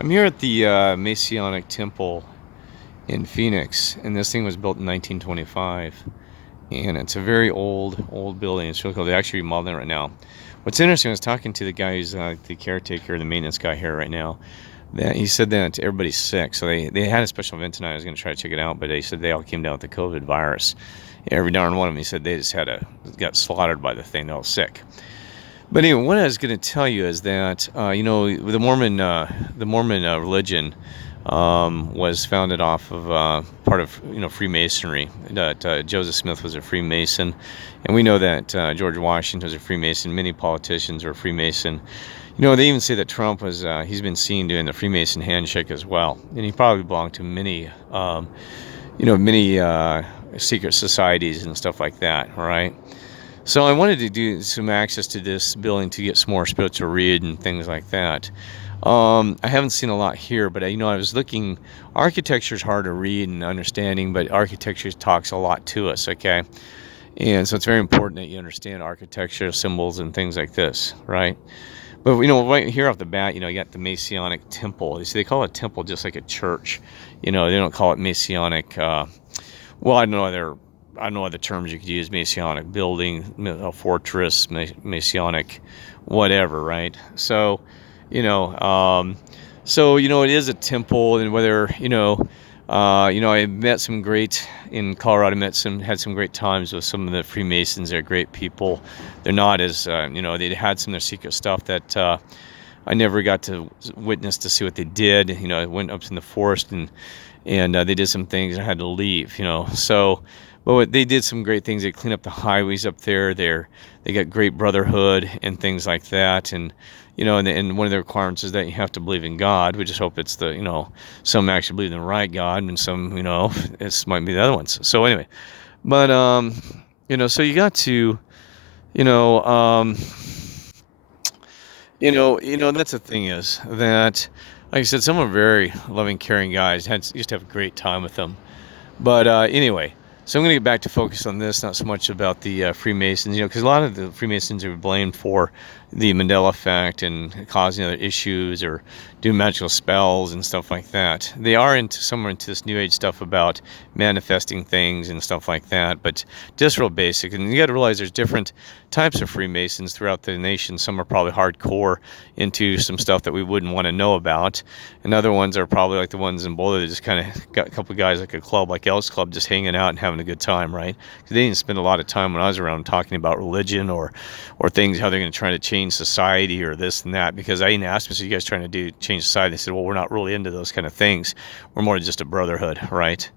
I'm here at the Masonic Temple in Phoenix, and this thing was built in 1925. And it's a very old building. It's really cool. They're actually remodeling it right now. What's interesting, I was talking to the guy who's the caretaker, the maintenance guy here right now. That he said that everybody's sick, so they had a special event tonight. I was going to try to check it out, but they said they all came down with the COVID virus. Every darn one of them. He said they just got slaughtered by the thing. They're all sick. But anyway, what I was going to tell you is that the Mormon religion was founded off of part of Freemasonry. That Joseph Smith was a Freemason, and we know that George Washington was a Freemason. Many politicians were Freemason. They even say that Trump was he's been seen doing the Freemason handshake as well, and he probably belonged to many secret societies and stuff like that. All right. So I wanted to do some access to this building to get some more spiritual read and things like that. I haven't seen a lot here, but I was looking. Architecture is hard to read and understanding, but architecture talks a lot to us. Okay, and so it's very important that you understand architecture, symbols, and things like this, right? But right here off the bat, you got the Masonic temple. They call it a temple just like a church. They don't call it Masonic. Well, I don't know other terms you could use: Masonic building, a fortress, Masonic, whatever, right? So, you know, um, it is a temple, and whether I met some great in Colorado. Had some great times with some of the Freemasons. They're great people. They're not as they had some of their secret stuff that I never got to witness to see what they did. I went up in the forest and they did some things. I had to leave. So. But they did some great things. They cleaned up the highways up there. They got great brotherhood and things like that. And and one of the requirements is that you have to believe in God. We just hope it's some actually believe in the right God, and some it might be the other ones. So anyway, but so you got to you know um, that's the thing is that, like I said, some are very loving, caring guys. Used to have a great time with them. But anyway, so I'm going to get back to focus on this, not so much about the Freemasons, because a lot of the Freemasons are blamed for the Mandela effect and causing other issues or doing magical spells and stuff like that. They are somewhere into this New Age stuff about manifesting things and stuff like that, but just real basic. And you got to realize there's different types of Freemasons throughout the nation. Some are probably hardcore into some stuff that we wouldn't want to know about, and other ones are probably like the ones in Boulder that just kind of got a couple of guys like a club, like Elks Club, just hanging out and having a good time, right? Because they didn't spend a lot of time when I was around talking about religion or things, how they're going to try to change society or this and that. Because I even asked them, so you guys trying to change society? They said, well, we're not really into those kind of things. We're more just a brotherhood, right?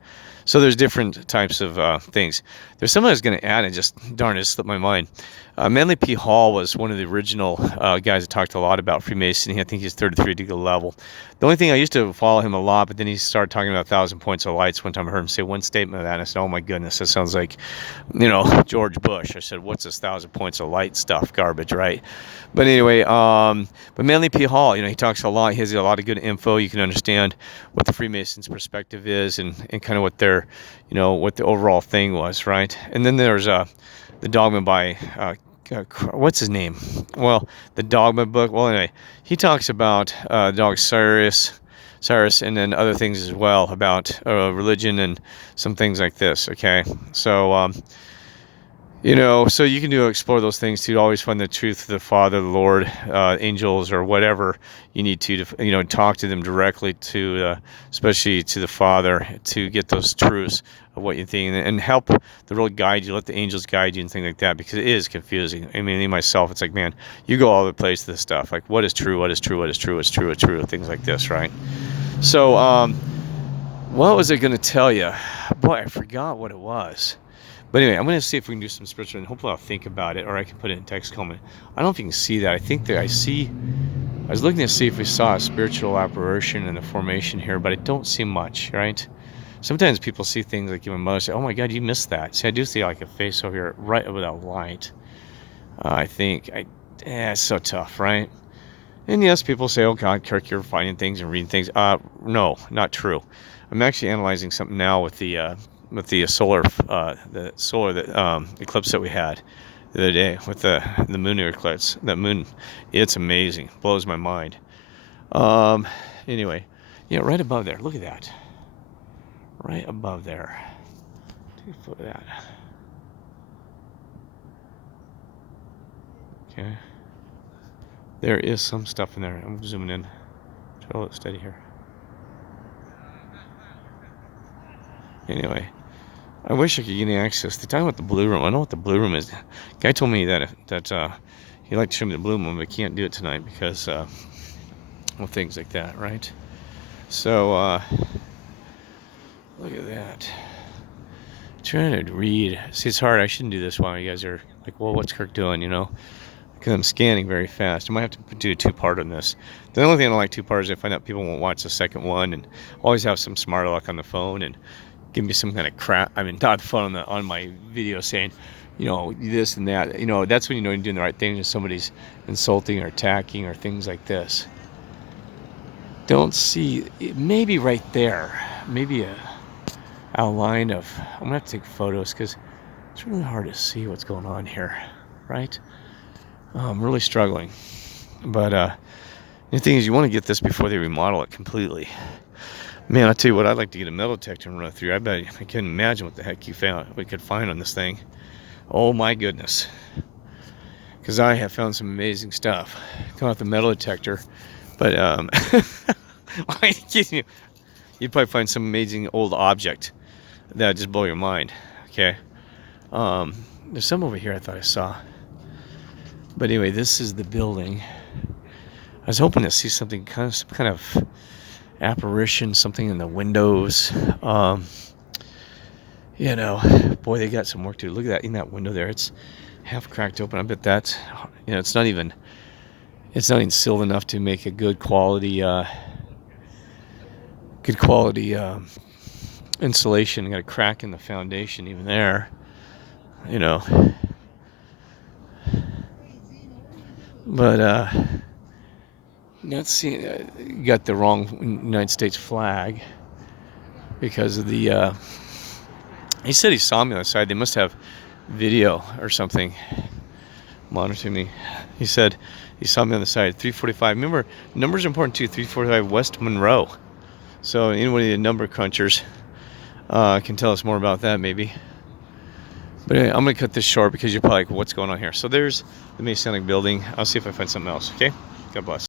So there's different types of things. There's something I was going to add, and darn, it slipped my mind. Manly P. Hall was one of the original guys that talked a lot about Freemasonry. I think he's 33 degree level. The only thing, I used to follow him a lot, but then he started talking about 1,000 points of lights. One time I heard him say one statement of that, and I said, oh my goodness, that sounds like, George Bush. I said, what's this 1,000 points of light stuff, garbage, right? But anyway, but Manly P. Hall, he talks a lot. He has a lot of good info. You can understand what the Freemasons' perspective is and kind of what their, what the overall thing was, right? And then there's the Dogma by what's his name? Well, the Dogma book. Well, anyway, he talks about dog Cyrus, and then other things as well about religion and some things like this. Okay, so so you can explore those things too. Always find the truth of the Father, the Lord, angels, or whatever you need to talk to them directly to, especially to the Father, to get those truths of what you think, and help the real guide you. Let the angels guide you and things like that, because it is confusing. I mean, me myself, it's like, man, you go all over the place with this stuff. Like, what is true? What is true? What is true? What's true? What's true? Things like this, right? So, what was I going to tell you? Boy, I forgot what it was. But anyway, I'm going to see if we can do some spiritual, and hopefully I'll think about it, or I can put it in text comment. I don't know if you can see that. I think that I was looking to see if we saw a spiritual apparition in the formation here, but I don't see much, right? Sometimes people see things like my mother say, oh my God, you missed that. See, I do see like a face over here right over that light. It's so tough, right? And yes, people say, oh God, Kirk, you're finding things and reading things. No, not true. I'm actually analyzing something now with the solar eclipse that we had the other day with the moon eclipse. That moon, it's amazing, blows my mind. Um, anyway, yeah, right above there. Look at that. Right above there. Take a photo of that. Okay. There is some stuff in there. I'm zooming in. Try to hold it steady here. Anyway, I wish I could get any access. They're talking about the blue room. I know what the blue room is. Guy told me that he'd like to show me the blue room, but can't do it tonight because well, things like that, right? So look at that. Trying to read. See, it's hard. I shouldn't do this while you guys are like, well, what's Kirk doing? You know, because I'm scanning very fast. I might have to do a two-part on this. The only thing I don't like two-part is I find out people won't watch the second one, and always have some smart aleck on the phone and give me some kind of crap. I mean, not fun on my video saying, you know, this and that. You know, that's when you know you're doing the right thing. If somebody's insulting or attacking or things like this. Don't see. Maybe right there. Maybe a outline of. I'm gonna have to take photos because it's really hard to see what's going on here, right? I'm really struggling. But the thing is, you want to get this before they remodel it completely. Man, I tell you what, I'd like to get a metal detector and run it through. I bet I can't imagine what the heck we could find on this thing. Oh my goodness. Because I have found some amazing stuff coming off the metal detector. But why are you kidding you? You'd probably find some amazing old object that would just blow your mind. Okay. There's some over here I thought I saw. But anyway, this is the building. I was hoping to see something some kind of apparition, something in the windows. You know, boy, they got some work to do. Look at that in that window there. It's half cracked open. I bet that's, you know, it's not even sealed enough to make a good quality insulation. Got a crack in the foundation even there. You know, but not seeing. Got the wrong United States flag because of the. He said he saw me on the side. They must have video or something monitoring me. He said he saw me on the side. 345. Remember, numbers are important too. 345 West Monroe. So anybody, the number crunchers, can tell us more about that maybe. But anyway, I'm going to cut this short because you're probably like, what's going on here? So there's the Masonic building. I'll see if I find something else, okay? God bless.